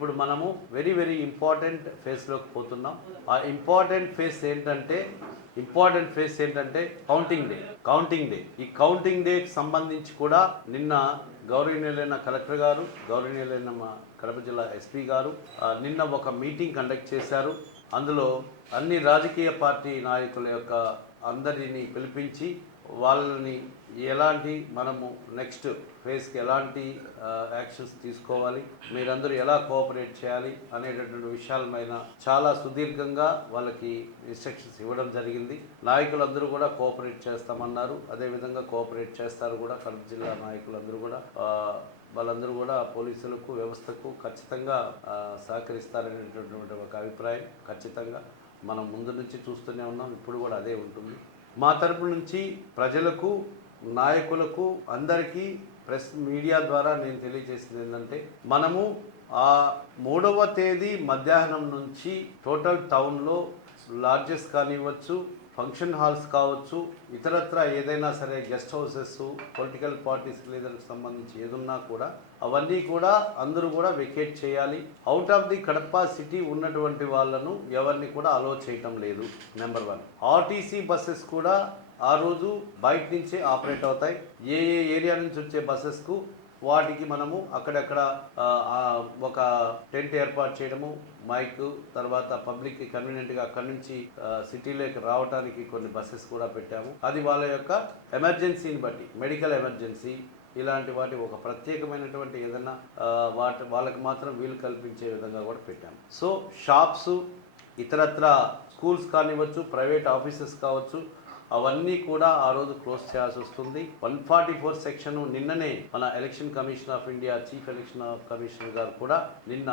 ఇప్పుడు మనము very very important ఫేజ్లోకి పోతున్నాం. ఆ ఇంపార్టెంట్ ఫేజ్ ఏంటంటే కౌంటింగ్ డే. ఈ కౌంటింగ్ డేకి సంబంధించి కూడా నిన్న గౌరవనీయులైన కలెక్టర్ గారు, గౌరవనీయులైన మా కడప జిల్లా ఎస్పీ గారు నిన్న ఒక మీటింగ్ కండక్ట్ చేశారు. అందులో అన్ని రాజకీయ పార్టీ నాయకుల యొక్క అందరినీ పిలిపించి వాళ్ళని ఎలాంటి మనము నెక్స్ట్ ఫేజ్కి ఎలాంటి యాక్షన్స్ తీసుకోవాలి, మీరందరూ ఎలా కోఆపరేట్ చేయాలి అనేటటువంటి విషయాలపైన చాలా సుదీర్ఘంగా వాళ్ళకి ఇన్స్ట్రక్షన్స్ ఇవ్వడం జరిగింది. నాయకులందరూ కూడా కోఆపరేట్ చేస్తామన్నారు. అదేవిధంగా కోఆపరేట్ చేస్తారు కూడా. కడప జిల్లా నాయకులందరూ కూడా వాళ్ళందరూ కూడా పోలీసులకు, వ్యవస్థకు ఖచ్చితంగా సహకరిస్తారనేటటువంటి ఒక అభిప్రాయం ఖచ్చితంగా మనం ముందు నుంచి చూస్తూనే ఉన్నాం. ఇప్పుడు కూడా అదే ఉంటుంది. మా తరపు నుంచి ప్రజలకు, నాయకులకు, అందరికీ ప్రెస్ మీడియా ద్వారా నేను తెలియజేసింది ఏంటంటే, మనము ఆ 3వ తేదీ మధ్యాహ్నం నుంచి టోటల్ టౌన్లో లాడ్జెస్ కానివ్వచ్చు, ఫంక్షన్ హాల్స్ కావచ్చు, ఇతరత్ర ఏదైనా సరే గెస్ట్ హౌసెస్, పొలిటికల్ పార్టీస్ లీడర్కి సంబంధించి ఏదున్నా కూడా అవన్నీ కూడా అందరూ కూడా వెకేట్ చేయాలి. Out of the Kadapa city ఉన్నటువంటి వాళ్ళను ఎవరిని కూడా అలో చేయటం లేదు. నెంబర్ 1. ఆర్టీసీ బస్సెస్ కూడా ఆ రోజు బయట నుంచే ఆపరేట్ అవుతాయి. ఏ ఏరియా నుంచి వచ్చే బస్సెస్కు వాటికి మనము అక్కడక్కడ ఒక టెంట్ ఏర్పాటు చేయడము, మైక్, తర్వాత పబ్లిక్కి కన్వీనియంట్గా అక్కడి నుంచి సిటీలోకి రావడానికి కొన్ని బస్సెస్ కూడా పెట్టాము. అది వాళ్ళ యొక్క ఎమర్జెన్సీని బట్టి, మెడికల్ ఎమర్జెన్సీ ఇలాంటి వాటి ఒక ప్రత్యేకమైనటువంటి ఏదైనా వాళ్ళకి మాత్రం వీలు కల్పించే విధంగా కూడా పెట్టాము. సో షాప్స్, ఇతరత్ర స్కూల్స్ కానివ్వచ్చు, ప్రైవేట్ ఆఫీసెస్ కావచ్చు, అవన్నీ కూడా ఆ రోజు క్లోజ్ చేయాల్సి వస్తుంది. 144 సెక్షన్ నిన్ననే మన election commission of India chief election commissioner గారు కూడా నిన్న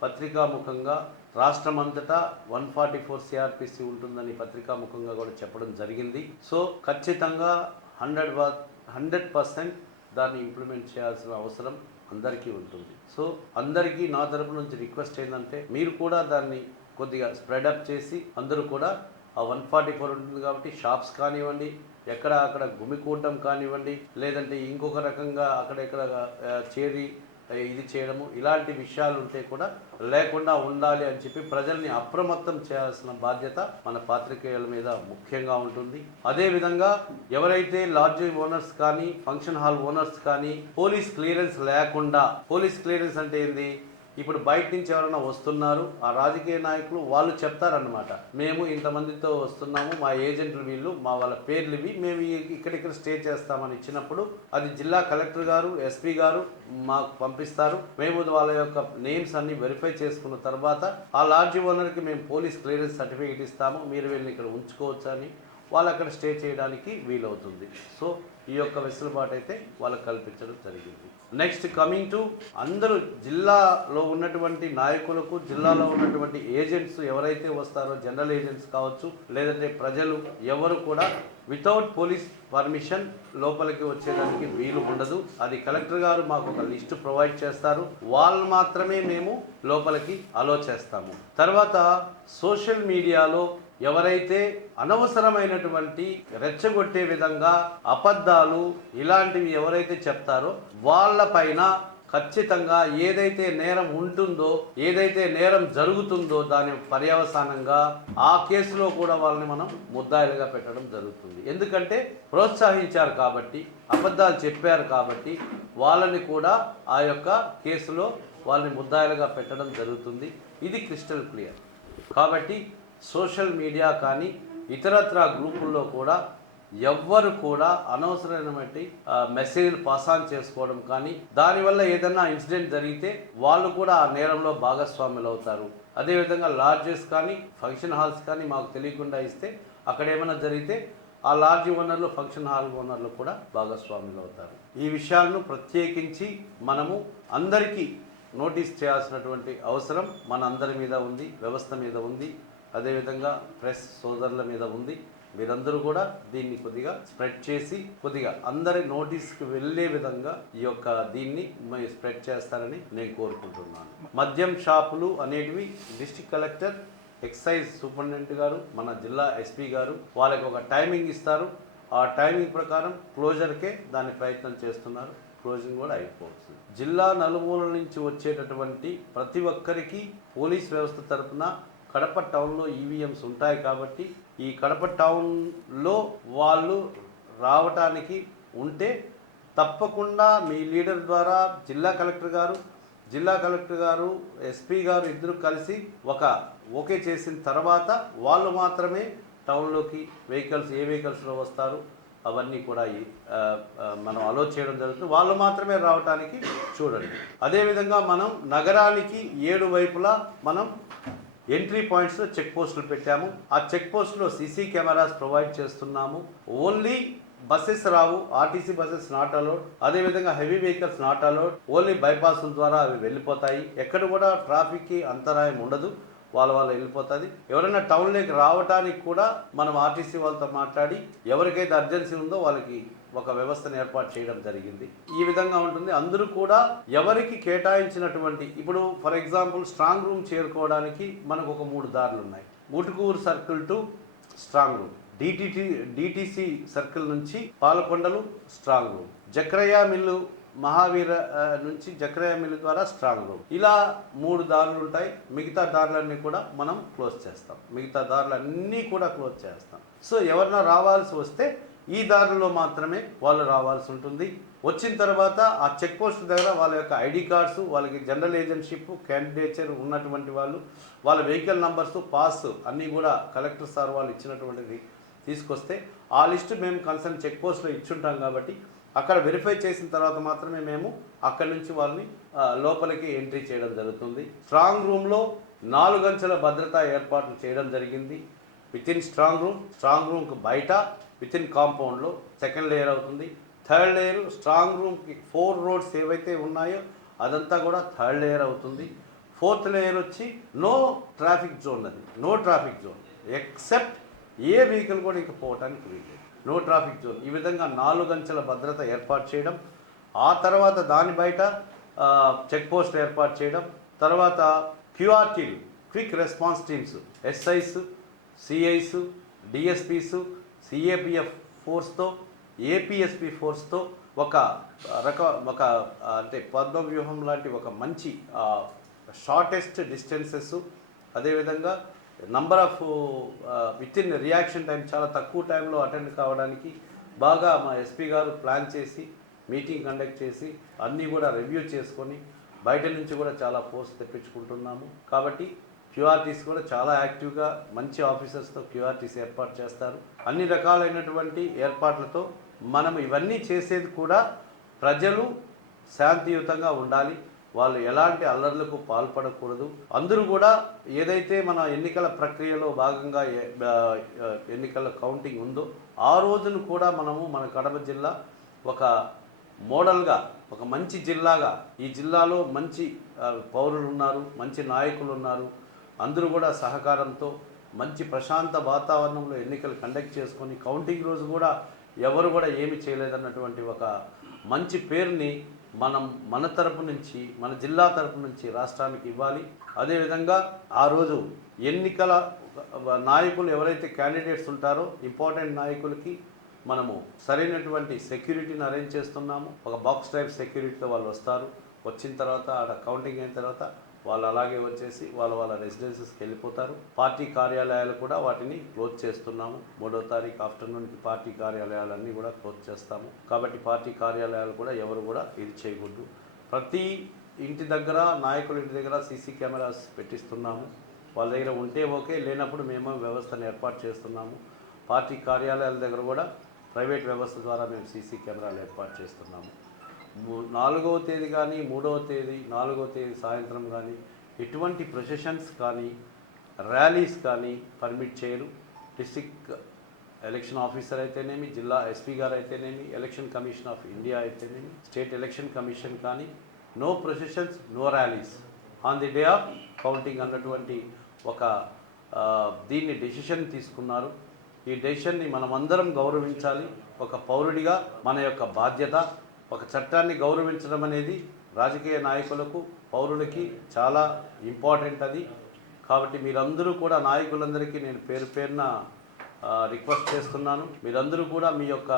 పత్రికాముఖంగా రాష్ట్రమంతటా 144 సిఆర్పిసి ఉంటుందని పత్రికాముఖంగా కూడా చెప్పడం జరిగింది. సో ఖచ్చితంగా 100% దాన్ని ఇంప్లిమెంట్ చేయాల్సిన అవసరం అందరికీ ఉంటుంది. సో అందరికీ నా తరపు నుంచి రిక్వెస్ట్ ఏంటంటే, మీరు కూడా దాన్ని కొద్దిగా స్ప్రెడప్ చేసి అందరూ కూడా ఆ 144 ఉంటుంది కాబట్టి షాప్స్ కానివ్వండి, ఎక్కడ అక్కడ గుమికూడడం కానివ్వండి, లేదంటే ఇంకొక రకంగా అక్కడెక్కడ చేరి ఇది చేయడము, ఇలాంటి విషయాలు ఉంటే కూడా లేకుండా ఉండాలి అని చెప్పి ప్రజల్ని అప్రమత్తం చేయాల్సిన బాధ్యత మన పాత్రికేయుల మీద ముఖ్యంగా ఉంటుంది. అదేవిధంగా ఎవరైతే లాడ్జ్ ఓనర్స్ కానీ, ఫంక్షన్ హాల్ ఓనర్స్ కానీ పోలీస్ క్లియరెన్స్ లేకుండా, పోలీస్ క్లియరెన్స్ అంటే ఏంది, ఇప్పుడు బయట నుంచి ఎవరైనా వస్తున్నారు, ఆ రాజకీయ నాయకులు వాళ్ళు చెప్తారన్నమాట, మేము ఇంతమందితో వస్తున్నాము, మా ఏజెంట్లు వీళ్ళు, మా వాళ్ళ పేర్లు ఇవి, మేము ఇక్కడిక్కడ స్టే చేస్తామని ఇచ్చినప్పుడు అది జిల్లా కలెక్టర్ గారు, ఎస్పీ గారు మాకు పంపిస్తారు. మేము వాళ్ళ యొక్క నేమ్స్ అన్ని వెరిఫై చేసుకున్న తర్వాత ఆ లాడ్జ్ ఓనర్కి మేము పోలీస్ క్లియరెన్స్ సర్టిఫికేట్ ఇస్తాము, మీరు వీళ్ళని ఇక్కడ ఉంచుకోవచ్చు అని వాళ్ళు అక్కడ స్టే చేయడానికి వీలవుతుంది. సో ఈ యొక్క వెసులుబాటు అయితే వాళ్ళకి కల్పించడం జరిగింది. నెక్స్ట్ కమింగ్ టు అందరూ జిల్లాలో ఉన్నటువంటి నాయకులకు, జిల్లాలో ఉన్నటువంటి ఏజెంట్స్ ఎవరైతే వస్తారో, జనరల్ ఏజెంట్స్ కావచ్చు, లేదంటే ప్రజలు ఎవరు కూడా వితౌట్ పోలీస్ పర్మిషన్ లోపలికి వచ్చేదానికి వీలు ఉండదు. అది కలెక్టర్ గారు మాకు ఒక లిస్టు ప్రొవైడ్ చేస్తారు, వాళ్ళు మాత్రమే మేము లోపలికి అలో చేస్తాము. తర్వాత సోషల్ మీడియాలో ఎవరైతే అనవసరమైనటువంటి రెచ్చగొట్టే విధంగా అబద్ధాలు ఇలాంటివి ఎవరైతే చెప్తారో వాళ్ళపైన ఖచ్చితంగా ఏదైతే నేరం ఉంటుందో, ఏదైతే నేరం జరుగుతుందో దాని పర్యవసానంగా ఆ కేసులో కూడా వాళ్ళని మనం ముద్దాయిలుగా పెట్టడం జరుగుతుంది. ఎందుకంటే ప్రోత్సహించారు కాబట్టి, అబద్ధాలు చెప్పారు కాబట్టి వాళ్ళని కూడా ఆ యొక్క కేసులో వాళ్ళని ముద్దాయిలుగా పెట్టడం జరుగుతుంది. ఇది క్రిస్టల్ క్లియర్. కాబట్టి సోషల్ మీడియా కానీ ఇతరత్ర గ్రూపుల్లో కూడా ఎవ్వరు కూడా అనవసరమైనటువంటి మెసేజ్లు పాస్ ఆన్ చేసుకోవడం కానీ, దానివల్ల ఏదైనా ఇన్సిడెంట్ జరిగితే వాళ్ళు కూడా ఆ నేరంలో భాగస్వాములు అవుతారు. అదేవిధంగా లాడ్జెస్ కానీ, ఫంక్షన్ హాల్స్ కానీ మాకు తెలియకుండా ఇస్తే అక్కడ ఏమైనా జరిగితే ఆ లాడ్జ్ ఓనర్లు, ఫంక్షన్ హాల్ ఓనర్లు కూడా భాగస్వాములు అవుతారు. ఈ విషయాలను ప్రత్యేకించి మనము అందరికీ నోటీస్ చేయాల్సినటువంటి అవసరం మన అందరి మీద ఉంది, వ్యవస్థ మీద ఉంది, అదేవిధంగా ప్రెస్ సోదరుల మీద ఉంది. మీరందరూ కూడా దీన్ని కొద్దిగా స్ప్రెడ్ చేసి కొద్దిగా అందరి నోటీస్కి వెళ్ళే విధంగా ఈ యొక్క దీన్ని స్ప్రెడ్ చేస్తారని నేను కోరుకుంటున్నాను. మద్యం షాపులు అనేటివి డిస్ట్రిక్ట్ కలెక్టర్, ఎక్సైజ్ సూపరింటెండెంట్ గారు, మన జిల్లా ఎస్పీ గారు వాళ్ళకి ఒక టైమింగ్ ఇస్తారు. ఆ టైమింగ్ ప్రకారం క్లోజర్కే దాని ప్రయత్నం చేస్తున్నారు. క్లోజింగ్ కూడా అయిపోవచ్చు. జిల్లా నలుమూలల నుంచి వచ్చేటటువంటి ప్రతి ఒక్కరికి పోలీస్ వ్యవస్థ తరపున కడప టౌన్లో ఈవీఎంస్ ఉంటాయి కాబట్టి ఈ కడప టౌన్లో వాళ్ళు రావటానికి ఉంటే తప్పకుండా మీ లీడర్ ద్వారా జిల్లా కలెక్టర్ గారు ఎస్పీ గారు ఇద్దరు కలిసి ఓకే చేసిన తర్వాత వాళ్ళు మాత్రమే టౌన్లోకి ఏ వెహికల్స్లో వస్తారు అవన్నీ కూడా మనం అలో చేయడం జరుగుతుంది. వాళ్ళు మాత్రమే రావడానికి చూడండి. అదేవిధంగా మనం నగరానికి 7 వైపులా మనం ఎంట్రీ పాయింట్స్లో చెక్ పోస్టులు పెట్టాము. ఆ చెక్ పోస్టులో సీసీ కెమెరాస్ ప్రొవైడ్ చేస్తున్నాము. ఓన్లీ బస్సెస్ రావు, ఆర్టీసీ బస్సెస్ నాట్ అలౌడ్, అదేవిధంగా heavy vehicles not allowed, only బైపాస్ల ద్వారా అవి వెళ్ళిపోతాయి. ఎక్కడ కూడా ట్రాఫిక్కి అంతరాయం ఉండదు, వాళ్ళు వెళ్ళిపోతుంది. ఎవరైనా టౌన్లోకి రావడానికి కూడా మనం ఆర్టీసీ వాళ్ళతో మాట్లాడి ఎవరికైతే అర్జెన్సీ ఉందో వాళ్ళకి ఒక వ్యవస్థను ఏర్పాటు చేయడం జరిగింది. ఈ విధంగా ఉంటుంది. అందరూ కూడా ఎవరికి కేటాయించినటువంటి ఇప్పుడు ఫర్ ఎగ్జాంపుల్ స్ట్రాంగ్ రూమ్ చేరుకోవడానికి మనకు ఒక 3 దారులు ఉన్నాయి. Utukuru circle to strong room, DTC circle నుంచి Palakondalu strong room, Jakraiah mill Mahaveera నుంచి జక్రయ్య మిల్లు ద్వారా స్ట్రాంగ్ రూమ్, ఇలా 3 దారులు ఉంటాయి. మిగతా దారులన్నీ కూడా మనం క్లోజ్ చేస్తాం. సో ఎవరైనా రావాల్సి వస్తే ఈ దారిలో మాత్రమే వాళ్ళు రావాల్సి ఉంటుంది. వచ్చిన తర్వాత ఆ చెక్ పోస్ట్ దగ్గర వాళ్ళ యొక్క ఐడి కార్డ్స్, వాళ్ళకి జనరల్ ఏజెంట్షిప్ క్యాండిడేచర్ ఉన్నటువంటి వాళ్ళ వెహికల్ నంబర్స్, పాస్ అన్నీ కూడా కలెక్టర్ సార్ వాళ్ళు ఇచ్చినటువంటిది తీసుకొస్తే ఆ లిస్టు మేము కన్సర్న్ చెక్ పోస్ట్లో ఇచ్చుంటాం కాబట్టి అక్కడ వెరిఫై చేసిన తర్వాత మాత్రమే మేము అక్కడి నుంచి వాళ్ళని లోపలికి ఎంట్రీ చేయడం జరుగుతుంది. స్ట్రాంగ్ రూమ్లో 4 అంచెల భద్రతా ఏర్పాట్లు చేయడం జరిగింది. వితిన్ స్ట్రాంగ్ రూమ్కి బయట వితిన్ కాంపౌండ్లో సెకండ్ లేయర్ అవుతుంది. థర్డ్ లేయర్ స్ట్రాంగ్ రూమ్కి 4 రోడ్స్ ఏవైతే ఉన్నాయో అదంతా కూడా థర్డ్ లేయర్ అవుతుంది. ఫోర్త్ లేయర్ వచ్చి నో ట్రాఫిక్ జోన్ ఎక్సెప్ట్ ఏ వెహికల్ కూడా ఇంక పోవటానికి వీల్లేదు, నో ట్రాఫిక్ జోన్. ఈ విధంగా 4 అంచెల భద్రత ఏర్పాటు చేయడం, ఆ తర్వాత దాని బయట చెక్ పోస్ట్ ఏర్పాటు చేయడం, తర్వాత క్యూఆర్టీలు quick response teams, SIs, CIs, DSPs, CAPF ఫోర్స్తో, ఏపీఎస్పీ ఫోర్స్తో ఒక అంటే పద్మవ్యూహం లాంటి ఒక మంచి షార్టెస్ట్ డిస్టెన్సెస్, అదేవిధంగా number of within reaction time చాలా తక్కువ టైంలో అటెండ్ కావడానికి బాగా మా ఎస్పీ గారు ప్లాన్ చేసి మీటింగ్ కండక్ట్ చేసి అన్నీ కూడా రివ్యూ చేసుకొని బయట నుంచి కూడా చాలా ఫోర్స్ తెప్పించుకుంటున్నాము. కాబట్టి క్యూఆర్టీస్ కూడా చాలా యాక్టివ్గా మంచి ఆఫీసర్స్తో క్యూఆర్టీస్ ఏర్పాటు చేస్తారు. అన్ని రకాలైనటువంటి ఏర్పాట్లతో మనం ఇవన్నీ చేసేది కూడా ప్రజలు శాంతియుతంగా ఉండాలి, వాళ్ళు ఎలాంటి అల్లర్లకు పాల్పడకూడదు. అందరూ కూడా ఏదైతే మన ఎన్నికల ప్రక్రియలో భాగంగా ఎన్నికల కౌంటింగ్ ఉందో ఆ రోజును కూడా మన కడప జిల్లా ఒక మోడల్గా, ఒక మంచి జిల్లాగా, ఈ జిల్లాలో మంచి పౌరులు ఉన్నారు, మంచి నాయకులు ఉన్నారు, అందరూ కూడా సహకారంతో మంచి ప్రశాంత వాతావరణంలో ఎన్నికలు కండక్ట్ చేసుకొని కౌంటింగ్ రోజు కూడా ఎవరు కూడా ఏమి చేయలేదన్నటువంటి ఒక మంచి పేరుని మన తరపు నుంచి, మన జిల్లా తరపు నుంచి రాష్ట్రానికి ఇవ్వాలి. అదేవిధంగా ఆ రోజు ఎన్నికల నాయకులు ఎవరైతే క్యాండిడేట్స్ ఉంటారో ఇంపార్టెంట్ నాయకులకి మనము సరైనటువంటి సెక్యూరిటీని అరేంజ్ చేస్తున్నాము. ఒక బాక్స్ టైప్ సెక్యూరిటీతో వాళ్ళు వస్తారు. వచ్చిన తర్వాత అక్కడ కౌంటింగ్ అయిన తర్వాత వాళ్ళు అలాగే వచ్చేసి వాళ్ళ రెసిడెన్సెస్కి వెళ్ళిపోతారు. పార్టీ కార్యాలయాలు కూడా వాటిని క్లోజ్ చేస్తున్నాము. 3వ తారీఖు ఆఫ్టర్నూన్కి పార్టీ కార్యాలయాలన్నీ కూడా క్లోజ్ చేస్తాము. కాబట్టి పార్టీ కార్యాలయాలు కూడా ఎవరు కూడా ఇది చేయకూడదు. ప్రతి ఇంటి దగ్గర, నాయకుల ఇంటి దగ్గర సీసీ కెమెరాస్ పెట్టిస్తున్నాము. వాళ్ళ దగ్గర ఉంటే ఓకే, లేనప్పుడు మేము వ్యవస్థను ఏర్పాటు చేస్తున్నాము. పార్టీ కార్యాలయాల దగ్గర కూడా ప్రైవేట్ వ్యవస్థ ద్వారా మేము సీసీ కెమెరాలు ఏర్పాటు చేస్తున్నాము. 4వ తేదీ కానీ 3వ తేదీ 4వ తేదీ సాయంత్రం కానీ ఎటువంటి ప్రొసెషన్స్ కానీ ర్యాలీస్ కానీ పర్మిట్ చేయరు. డిస్ట్రిక్ట్ ఎలక్షన్ ఆఫీసర్ అయితేనేమి, జిల్లా ఎస్పీ గారు అయితేనేమి, ఎలక్షన్ కమిషన్ ఆఫ్ ఇండియా అయితేనేమి, స్టేట్ ఎలక్షన్ కమిషన్ కానీ no processions, no rallies on the day of counting అన్నటువంటి ఒక దీన్ని డెసిషన్ తీసుకున్నారు. ఈ డెసిషన్ని మనమందరం గౌరవించాలి. ఒక పౌరుడిగా మన యొక్క బాధ్యత. ఒక చట్టాన్ని గౌరవించడం అనేది రాజకీయ నాయకులకు, పౌరులకి చాలా ఇంపార్టెంట్ అది. కాబట్టి మీరందరూ కూడా, నాయకులందరికీ నేను పేరున రిక్వెస్ట్ చేస్తున్నాను. మీరందరూ కూడా మీ యొక్క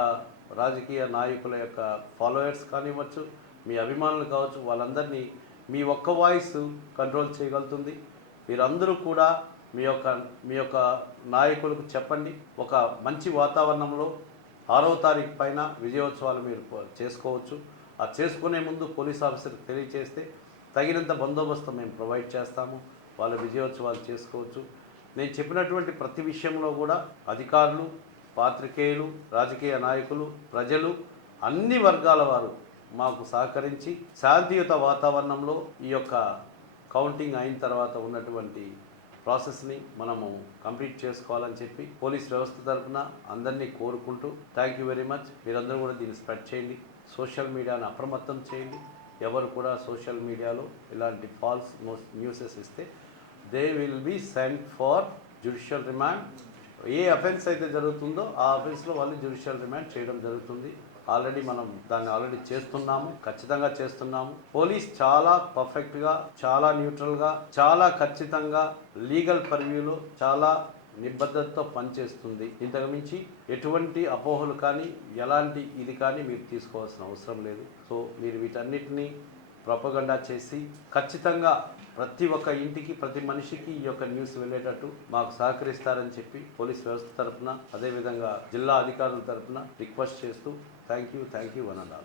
రాజకీయ నాయకుల యొక్క ఫాలోయర్స్ కానివ్వచ్చు, మీ అభిమానులు కావచ్చు, వాళ్ళందరినీ మీ ఒక్క వాయిస్ కంట్రోల్ చేయగలుగుతుంది. మీరందరూ కూడా మీ యొక్క నాయకులకు చెప్పండి. ఒక మంచి వాతావరణంలో 6వ తారీఖు పైన విజయోత్సవాలు మీరు చేసుకోవచ్చు. ఆ చేసుకునే ముందు పోలీస్ ఆఫీసర్కి తెలియజేస్తే తగినంత బందోబస్తు మేము ప్రొవైడ్ చేస్తాము. వాళ్ళ విజయోత్సవాలు చేసుకోవచ్చు. నేను చెప్పినటువంటి ప్రతి విషయంలో కూడా అధికారులు, పాత్రికేయులు, రాజకీయ నాయకులు, ప్రజలు, అన్ని వర్గాల వారు మాకు సహకరించి శాంతియుత వాతావరణంలో ఈ యొక్క కౌంటింగ్ అయిన తర్వాత ఉన్నటువంటి ప్రాసెస్ని మనము కంప్లీట్ చేసుకోవాలని చెప్పి పోలీస్ వ్యవస్థ తరఫున అందరినీ కోరుకుంటూ థ్యాంక్ యూ వెరీ మచ్. మీరందరూ కూడా దీన్ని స్ప్రెడ్ చేయండి, సోషల్ మీడియాను అప్రమత్తం చేయండి. ఎవరు కూడా సోషల్ మీడియాలో ఇలాంటి ఫాల్స్ న్యూసెస్ ఇస్తే they will be sent for judicial remand. ఏ అఫెన్స్ అయితే జరుగుతుందో ఆ అఫెన్స్లో వాళ్ళు జ్యుడిషియల్ రిమాండ్ చేయడం జరుగుతుంది. ఆల్రెడీ మనం దాన్ని చేస్తున్నాము, ఖచ్చితంగా చేస్తున్నాము. పోలీస్ చాలా పర్ఫెక్ట్గా, చాలా న్యూట్రల్గా, చాలా ఖచ్చితంగా లీగల్ పర్వ్యూలో చాలా నిబద్ధతతో పనిచేస్తుంది. ఇంతకు మించి ఎటువంటి అపోహలు కానీ ఎలాంటి ఇది కానీ మీరు తీసుకోవాల్సిన అవసరం లేదు. సో మీరు వీటన్నిటినీ ప్రొపగండా చేసి ఖచ్చితంగా ప్రతి ఒక్క ఇంటికి, ప్రతి మనిషికి ఈ యొక్క న్యూస్ వెళ్ళేటట్టు మాకు సహకరిస్తారని చెప్పి పోలీస్ వ్యవస్థ తరఫున, అదేవిధంగా జిల్లా అధికారుల తరఫున రిక్వెస్ట్ చేస్తూ thank you one and all.